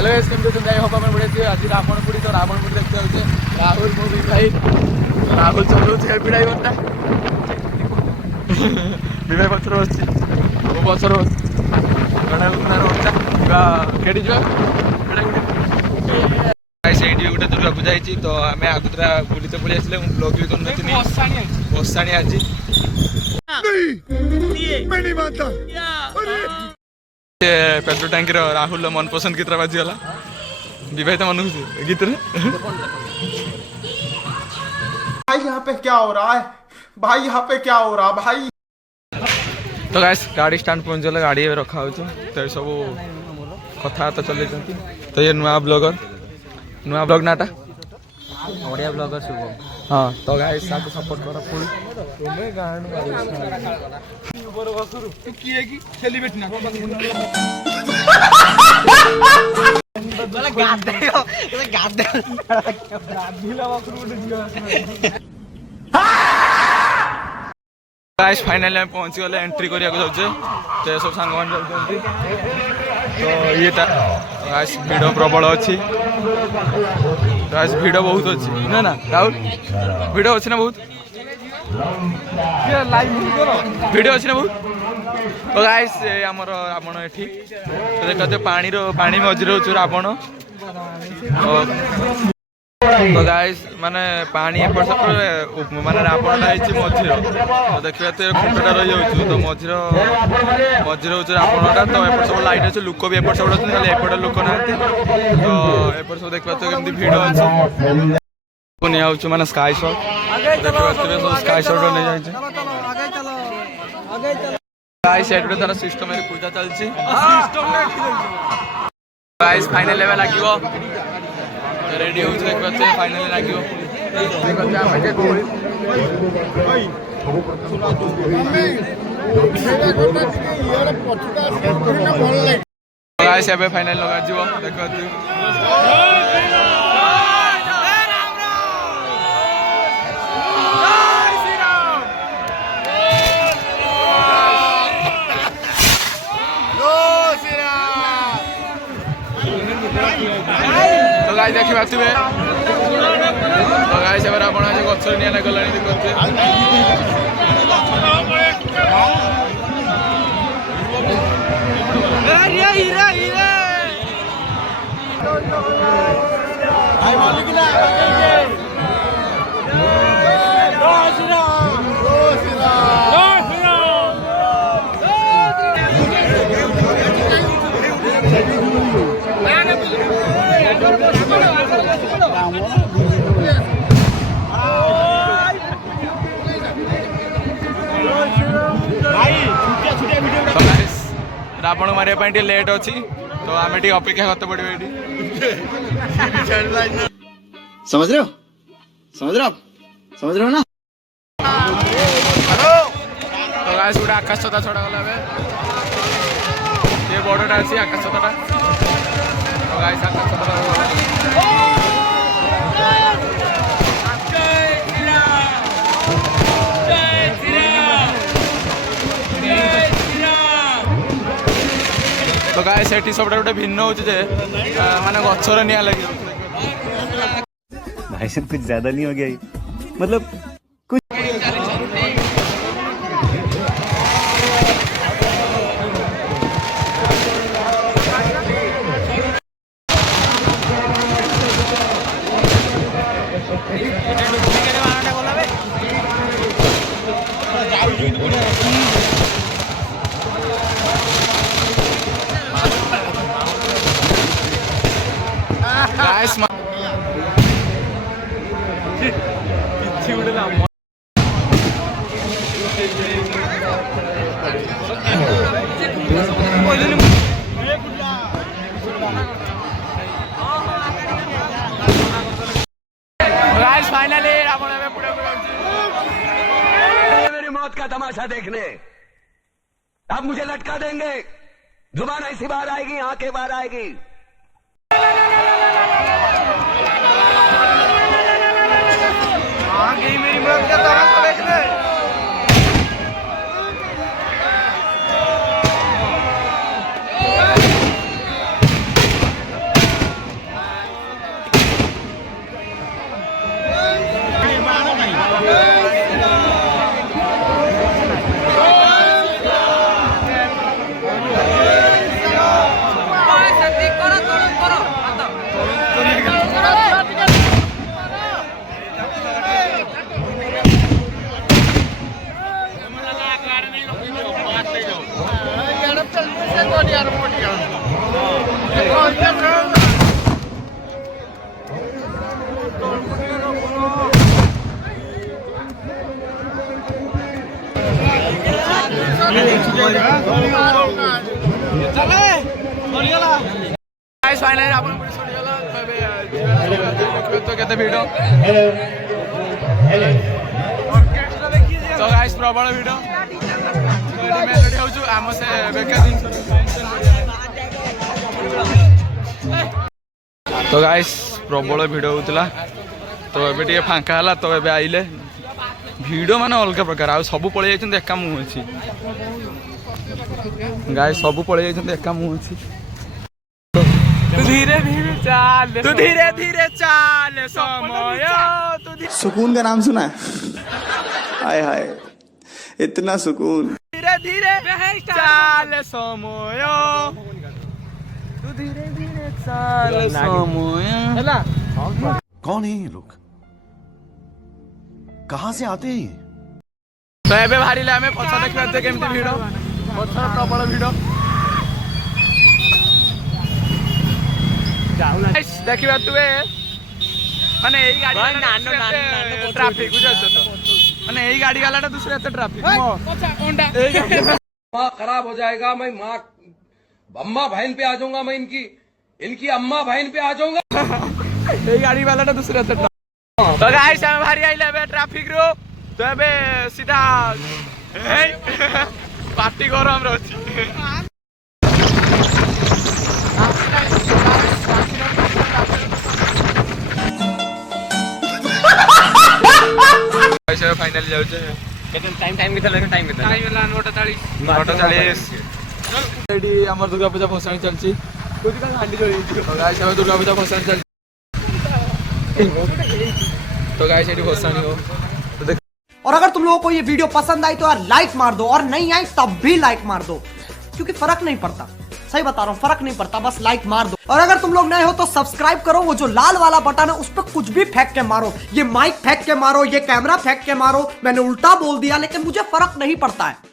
Hello guys केमती अछंती I hope आपण बढिया आज रावणपुरी तो रावणपुरी देखते होचे राहुल मूवी भाई राहुल चलो छे पिड़ाई बता विवे पछर बसछि ओ पछर गणा उनार होता बा केडी जो गाइस एडी गुटे दुर्गा पूजा हिची तो हमें आगुतरा बुलिते पळी आसले हम ब्लॉग भी करन नथिनी ओसाणी आज मैं नहीं मानता पेट्रोल टैंकी राहुल मन पसंद गीत बाजीगला विवाहित मन गीत भाई यहाँ पे क्या हो रहा है भाई यहाँ पे क्या हो रहा भाई। तो गाइस गाड़ी स्टैंड पहुंचल गाड़ी रखा हो तो सब कथा तो चल तो ये नुआ ब्लॉगर नुआ ब्लॉग नाटा ओडिया ब्लॉगर शुभ हाँ तो गाइस साथ सपोर्ट कर फुल गाइस फाइनली हम पहुंच गले एंट्री करिया को जाउछे तो सब संग मान जाउछंती तो ये गाइस भीड़ प्रबल अछि गाइस भीड़ बहुत अछि ना ना राहुल भीड़ अछि ना बहुत ये लाइव करो भीड़ अछि ना बहुत तो गाइस हमर रावण एठी तो देखते पानी मझिरे होछु रावण तो गाइस माने पानी एपट सेपट माने रावण आइछि मझिरो तो देखिबा तो खुंटटा रहि जाउछु तो मझिरो होछु रावणटा तो एपट सब लाइट अछि लोक भी एपट सब अछि खाली एपट लोक नांती तो एपट सब देखबा तो केमती भीड़ अछि कोनी आउछु माने स्काई शॉट देखबा तो स्काई शॉट ने जाय छै आगे चलो गाइस एटो तार सिस्टम रे पूजा चलछि सिस्टम ने गाइस फाइनल लेवल लागिवो रेडी हो जाए कहते हैं फाइनली लागियो देखते हैं हमें गोल भाई गाइस ଏବେ फाइनल लगा जीवो देखते तो गाइस देखि बातुबे तो गाइस एबार आपण आज गछर निया लागलानी देखते हीरा हीरा हीरा आई मालिक ना रावण मारे लेट अच्छी तो आम अपेक्षा करते पड़े समझ रहे हो ना। तो गाइस गोटे आकाश छता छड़ा गला ये बड़टा अच्छी आकाश छताटा तो गाइस आकाश छता तो गाइस एठी सबटा गोटे भिन्न होचे जे माने गछर निया लागि भाई सब कुछ ज्यादा नहीं हो गया मतलब कुछ गाइस पिछी उड़ला गाइस फाइनली रावण में पूरे मेरी मौत का तमाशा देखने अब मुझे लटका देंगे जुबान ऐसी बाहर आएगी आंखें बाहर आएगी मेरी मौत का तमाशा देखने गाइस फाइनली आपण पुलिस छोड़ी गला तो केते वीडियो तो गाइस प्रबल वीडियो मैं रेडी हो छु आम से बेकार दिन तो गाइस प्रबल वीडियो होतला तो एबे टिके फांका हला तो एबे आइले वीडियो माने अलग प्रकार आ सब पळे जाइछन एका मु अछि गाइस सब पळे जाइछन एका मु अछि तू धीरे धीरे चाल समय तू सुकून का नाम सुना है? हाय हाय इतना सुकून। धीरे धीरे चाल समय तू धीरे धीरे चाल समय कौन है ये लोग कहाँ से आते हैं तो एबे भारी ले हमें पछा देखते केमती भिड़ो पछा प्रबल भिड़ो देखिबा तुए माने एई गाड़ी ट्रैफिक बुझछ तो माने एई गाड़ी वाला दूसरे एते ट्रैफिक माँ खराब हो जाएगा मैं माँ अम्मा बहन पे आ जाऊंगा मैं इनकी अम्मा बहन पे आ जाऊंगा एई गाड़ी वाला दूसरे एते तो गाइस हम भारी आइले बे ट्रैफिक रो तो एबे सीधा पार्टी करो हम रहछि ऐसे फाइनली जाउ छे टाइम कितना लगे टाइम कितना होला 9:40 रेडी हमर दुर्गा पूजा भसाणी चलची कोथि का हांडी जोड़ी तो गाइस हम दुर्गा पूजा भसाणी चल तो गाइस एडी भसाणी हो तो देख और अगर तुम लोगों को ये वीडियो पसंद आई तो यार लाइक मार दो और नहीं आई तब भी लाइक मार दो क्योंकि फर्क नहीं पड़ता सही बता रहा हूँ फर्क नहीं पड़ता बस लाइक मार दो और अगर तुम लोग नए हो तो सब्सक्राइब करो वो जो लाल वाला बटन है उस पर कुछ भी फेंक के मारो ये माइक फेंक के मारो ये कैमरा फेंक के मारो मैंने उल्टा बोल दिया लेकिन मुझे फर्क नहीं पड़ता है